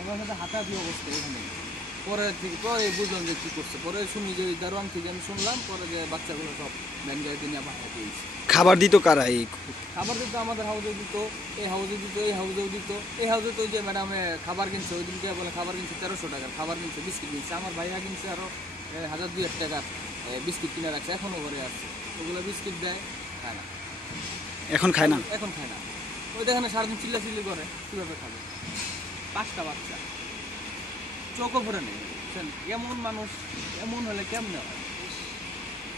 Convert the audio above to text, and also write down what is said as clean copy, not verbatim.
আমার সাথে হাতাহাতি অবস্থা এখানে। পরে বুঝলাম যে কী করছে, পরে শুনি যে দারোয়ান থেকে আমি শুনলাম পরে যে বাচ্চাগুলো সব ব্যাংক গাড়ি নিয়ে পাঠাতে দিয়েছে। খাবার দিত কারা এই? খাবার দিত আমাদের হাউসে দিত, এই হাউসে দিত, এই হাউসেও দিত। এই হাউসে তো ওই যে ম্যাডামে খাবার কিনছে, ওই দিনকে বলে খাবার কিনছে 1300 টাকার খাবার কিনছে, বিস্কিট কিনছে। আমার ভাইয়া কিনছে আরও 1000-2000 টাকার বিস্কিট কিনে রাখছে, এখনও ঘরে আছে। ওগুলো বিস্কিট দেয়, খায় না। এখন খায় না? এখন খায় না। ওই দেখেন সারাদিন চিল্লাচিল্লি করে, কীভাবে খাবে? 5টা বাচ্চা, চোখও ভরে নেই। বুঝছেন, এমন মানুষ এমন হলে কেমনে হয়?